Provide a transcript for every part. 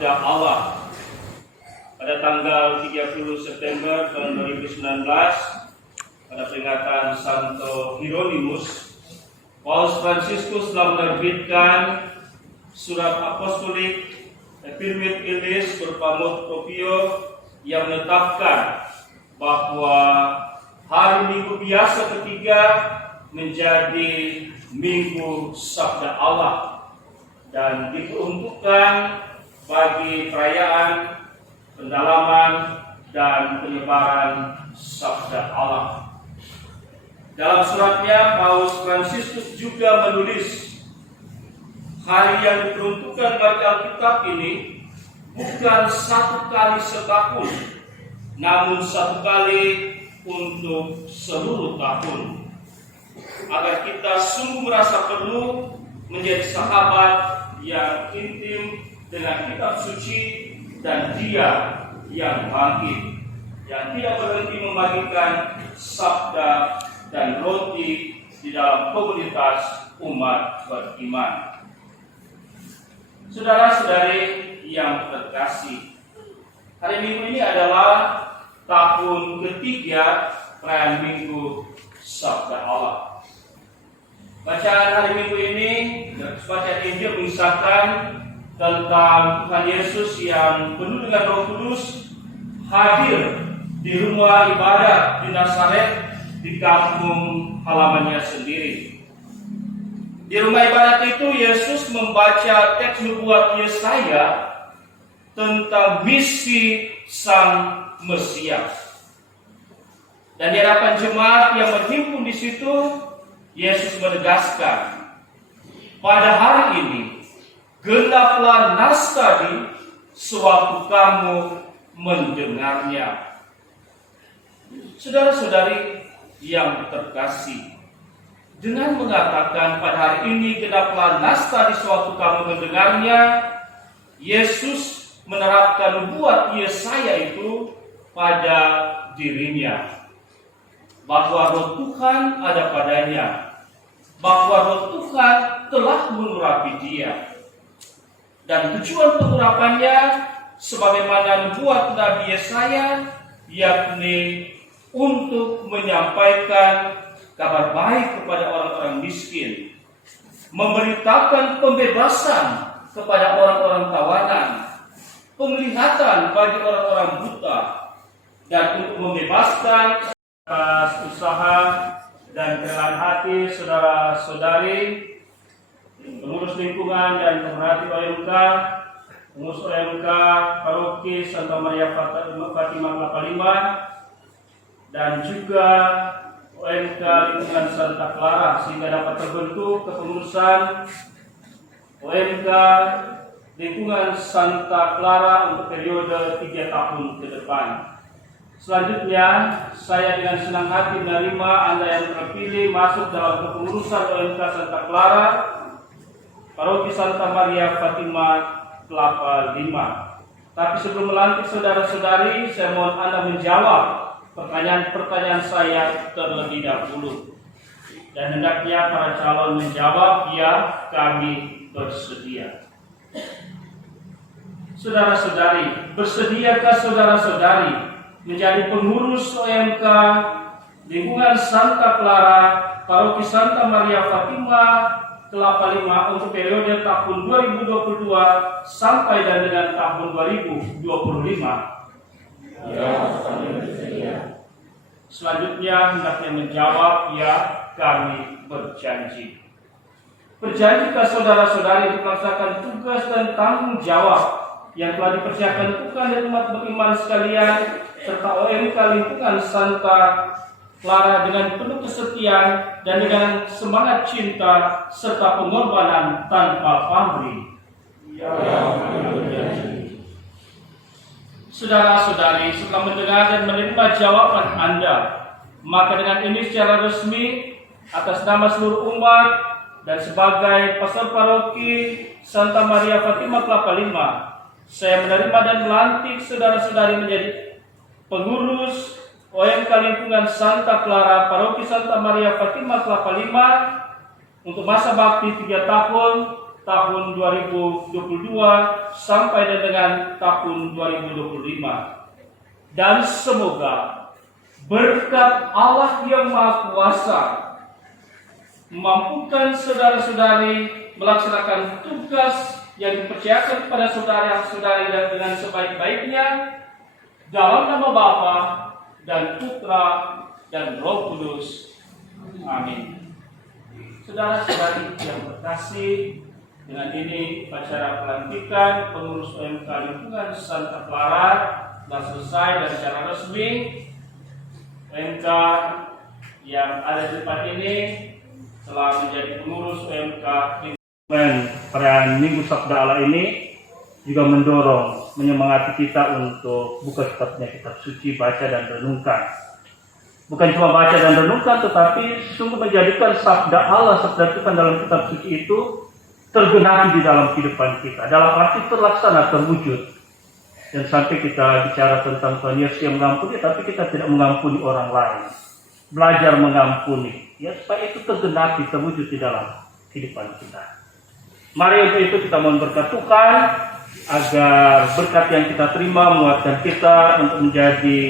Ya Allah, pada tanggal 30 September tahun 2019, pada peringatan Santo Hieronymus, Paus Fransiskus telah menerbitkan surat apostolik Epirmit Illis Propamut Proprio yang menetapkan bahwa hari Minggu biasa ketiga menjadi Minggu Sabda Allah dan diperuntukkan bagi perayaan, pendalaman, dan penyebaran Sabda Allah. Dalam suratnya, Paus Fransiskus juga menulis, hari yang diperuntukkan bagi Alkitab ini bukan satu kali setahun, namun satu kali untuk seluruh tahun, agar kita sungguh merasa perlu menjadi sahabat yang intim dengan kitab suci dan Dia yang bangkit, yang tidak berhenti membagikan sabda dan roti di dalam komunitas umat beriman. Saudara-saudari yang terkasih, hari Minggu ini adalah tahun ketiga perayaan Minggu Sabda Allah. Bacaan hari Minggu ini, bacaan Injil mengisahkan tentang Tuhan Yesus yang penuh dengan Roh Kudus hadir di rumah ibadat di Nazaret, di kampung halamannya sendiri. Di rumah ibadat itu Yesus membaca teks nubuat Yesaya tentang misi Sang Mesias. Dan di hadapan jemaat yang berhimpun di situ, Yesus menegaskan, pada hari ini genaplah nas tadi sewaktu kamu mendengarnya. Saudara-saudari yang terkasih, dengan mengatakan pada hari ini genaplah nas tadi sewaktu kamu mendengarnya, Yesus menerapkan nubuat Yesaya itu pada dirinya, bahwa Roh Tuhan ada padanya, bahwa Roh Tuhan telah mengurapi dia. Dan tujuan pengurapannya sebagaimana nubuat Nabi Yesaya, yakni untuk menyampaikan kabar baik kepada orang-orang miskin, memberitakan pembebasan kepada orang-orang tawanan, penglihatan bagi orang-orang buta, dan untuk membebaskan atas usaha dan kerelaan hati saudara-saudari, pengurus lingkungan dan pemerhati OMK, pengurus OMK Paroki Santa Maria Fatima Kelapa Lima, dan juga OMK lingkungan Santa Clara, sehingga dapat terbentuk kepengurusan OMK lingkungan Santa Clara untuk periode 3 tahun ke depan. Selanjutnya, saya dengan senang hati menerima Anda yang terpilih masuk dalam kepengurusan OMK Santa Clara, Paroki Santa Maria Fatima Kelapa Lima. Tapi sebelum melantik saudara-saudari, saya mohon Anda menjawab pertanyaan-pertanyaan saya terlebih dahulu. Dan hendaknya para calon menjawab, ya, kami bersedia. Saudara-saudari, bersediakah saudara-saudari menjadi pengurus OMK lingkungan Santa Clara, Paroki Santa Maria Fatima Kelapa Lima untuk periode tahun 2022 sampai dan dengan tahun 2025? Ya. Selanjutnya hendaknya menjawab, ya, kami berjanji. Berjanjikah saudara-saudari untuk melaksanakan tugas dan tanggung jawab yang telah dipersiapkan Tuhan dan umat beriman sekalian, serta OMK lingkungan Santa Clara dengan penuh kesetiaan dan dengan semangat cinta serta pengorbanan tanpa pamrih? Ya. Saudara-saudari, setelah mendengar dan menerima jawaban Anda, maka dengan ini secara resmi atas nama seluruh umat dan sebagai pastor paroki Santa Maria Fatima Kelapa Lima, saya menerima dan melantik saudara-saudari menjadi pengurus OMK lingkungan Santa Clara, Paroki Santa Maria Fatima Kelapa Lima untuk masa bakti 3 tahun tahun 2022 sampai dengan tahun 2025. Dan semoga berkat Allah yang Maha Kuasa memampukan saudara-saudari melaksanakan tugas yang dipercayakan kepada saudara-saudari dan dengan sebaik-baiknya dalam nama Bapa dan Putra dan Roh Kudus. Amin. Saudara-saudari yang terkasih, dengan ini acara pelantikan pengurus OMK Lingkungan Santa Clara telah selesai dan secara resmi OMK yang ada di tempat ini telah menjadi pengurus OMK Lingkungan. Perayaan Minggu Sabda Allah ini juga mendorong, menyemangati kita untuk buka kitab suci, baca dan renungkan. Bukan cuma baca dan renungkan, tetapi sungguh menjadikan sabda Allah, sabda Tuhan dalam kitab suci itu tergenapi di dalam kehidupan kita, dalam arti terlaksana, terwujud. Dan sampai kita bicara tentang Tuhan Yesus yang mengampuni, tapi kita tidak mengampuni orang lain. Belajar mengampuni, ya supaya itu tergenapi, terwujud di dalam kehidupan kita. Mari untuk itu kita mohon berkat Tuhan, agar berkat yang kita terima menguatkan kita untuk menjadi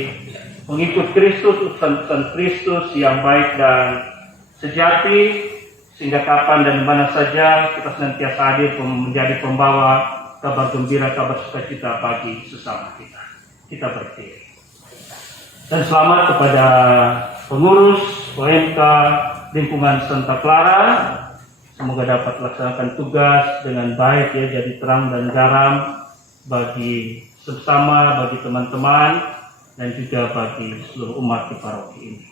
pengikut Kristus, utusan Kristus yang baik dan sejati, sehingga kapan dan dimana saja kita senantiasa hadir menjadi pembawa kabar gembira, kabar sukacita bagi sesama kita. Kita berdiri. Dan selamat kepada pengurus OMK Lingkungan Santa Clara. Semoga dapat melaksanakan tugas dengan baik, ya, jadi terang dan garam bagi sesama, bagi teman-teman, dan juga bagi seluruh umat di paroki ini.